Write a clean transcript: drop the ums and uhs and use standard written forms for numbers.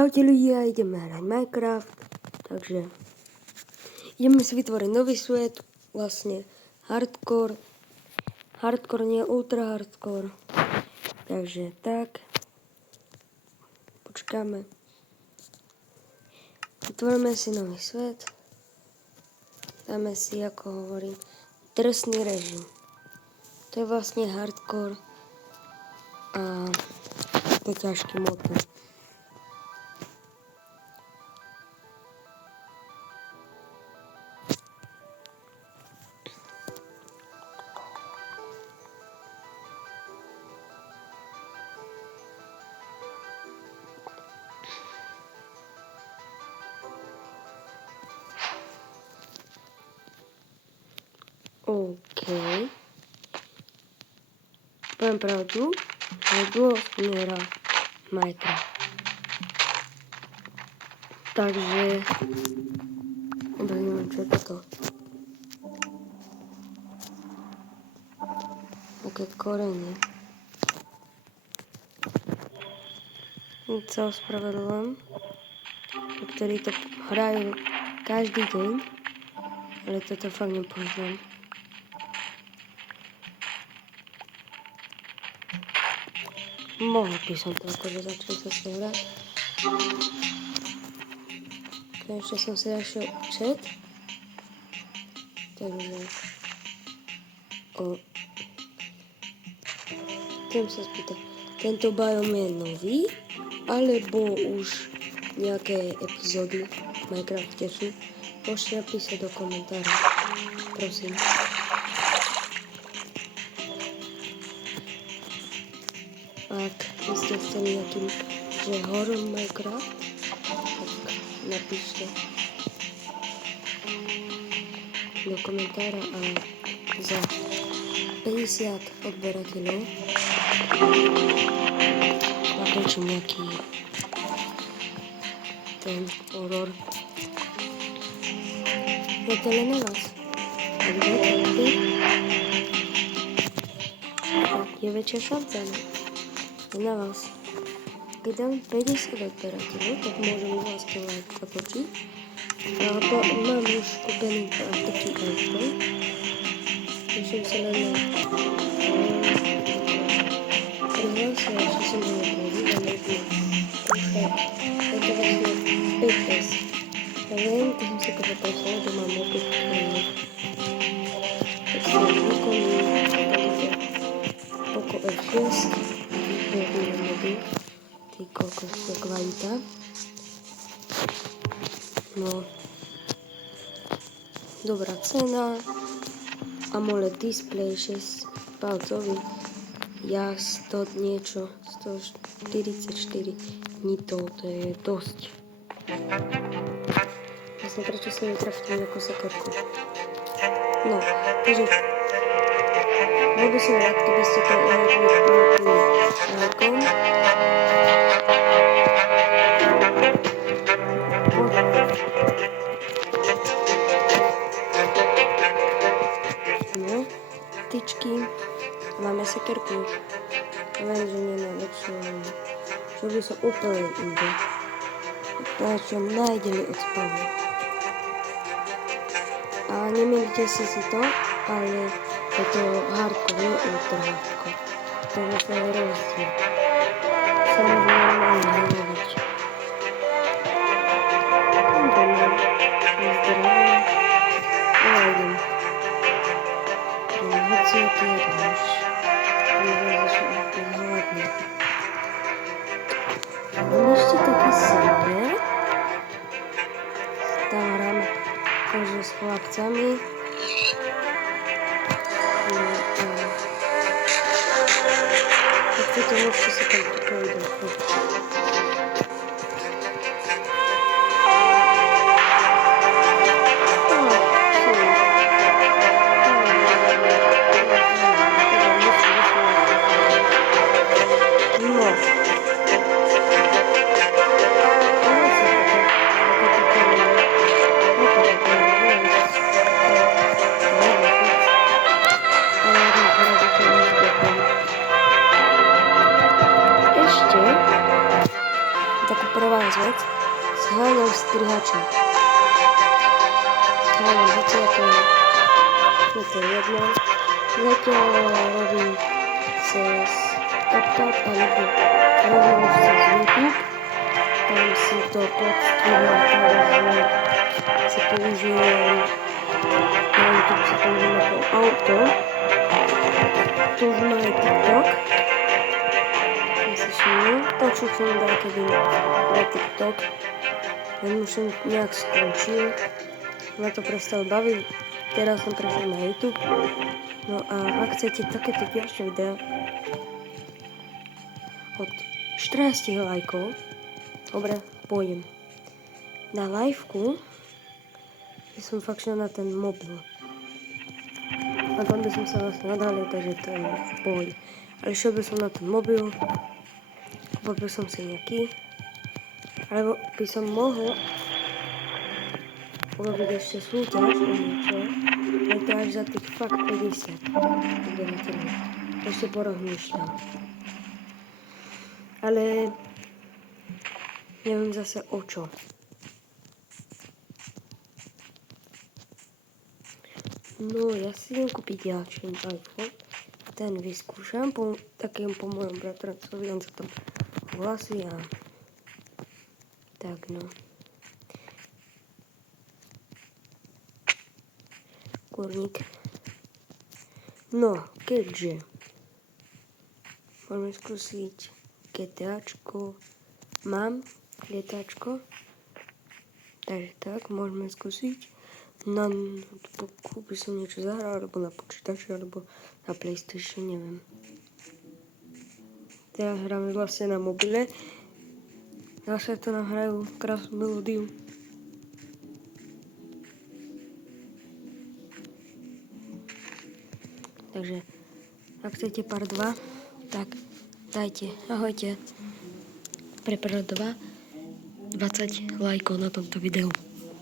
Čaute ľudia, ideme hrať Minecraft, takže ideme si vytvoriť nový svet, vlastne hardcore, nie ultra hardcore, takže tak, počkáme, vytvoríme si nový svet, dáme si, ako hovorím, drsný režim, to je vlastne hardcore a to je ťažký mod. OK. Poviem pravdu, že dlho nehral Minecraft. Takže... Dobre, neviem, čo je toto. Také korene. Sa ospravedlňujem, ktorí to hrajú každý deň, ale toto fakt nepoznám. Mohol by som to akože začať zase hrať. Konečne som si našiel chat. Takže... Chcem sa spýtať, tento biom je nový, alebo už nejaké epizódy v Minecrafte sú? Môžete napísať do komentára, prosím. Ak by ste chceli nejakým, že horor Minecraft, tak napíšte do komentára a za 50 odberateľov natočím nejaký ten horor. Je to len na vás. Ak budete tak je väčšia šanca, ne? Je na vás. Keď dám 50 odberateľov, tak môžem vás to like natočiť. A mám už kúpený taký iPhone. Myslím sa len na... Prihlásil, že som ho nepôjdu, ale je to vlastne 5S. Ja viem, keď som si to poprosila, že mám opäť tak si výkonný Poco F6 výborný mobil. Ty koľko je kvalita. No, dobrá cena. AMOLED display 6 palcový. Ja 100 niečo, 144 nitov, to je dosť. Vlastne prečo sa netrafím ako sekerku. No, takže bol by som rád, keby ste to lajkom. No, tyčky. Máme sekerku. Viem, že nie je najlepšie, ale čo by som úplne inde. Prečo najdeli od spavnu. A nemýlite si to, ale je to hardcore, nie ultra hardcore. Takže to je rozdiel. Samozrejme normálne hľadať. Dobre, zdravím. A idem. Hociaký je to už. Ešte taký server. Tam hráme akože s chlapcami. Keď chcete, môžete sa tam pripojiť. Ešte vás vec. Zháňam strihača. Zháňam hociakého. No to je jedno. Zatiaľ robím cez TapTap alebo rovnou cez YouTube. Tam si to podstrihám, takže si použijem na YouTube si použijem ako auto. To už má aj TikTok. Točil som kedy na TikTok, len už som nejak skončil, ma to prestal baviť, teraz som prešiel na YouTube. No a ak chcete takéto ďalšie videá od 14 lajkov, dobre, pôjdem na liveku, že som fakt šiel na ten mobil. A tam by som sa vlastne nadhalil, takže to je v pohode. Ale šiel by som na ten mobil, kúpil som si nejaký, alebo by som mohol urobiť ešte súťaž o niečo, ale to až za tých fakt 50 odberateľov. Ešte porozmýšľam. Ale neviem zase o čo. No, ja si idem kúpiť ďalší iPhone. Ten vyskúšam po mojom bratrancovi, on sa tam hlasí a tak no. Kurník. No, keďže môžeme skúsiť GTAčko. Mám GTAčko. Takže tak, môžeme skúsiť. Na notebooku by som niečo zahral, alebo na počítači, alebo na PlayStation, neviem. Teraz hráme vlastne na mobile. Zase to nám hrajú krásnu melódiu. Takže, ak chcete part 2, tak dajte, ahojte, pre part 2 20 lajkov na tomto videu.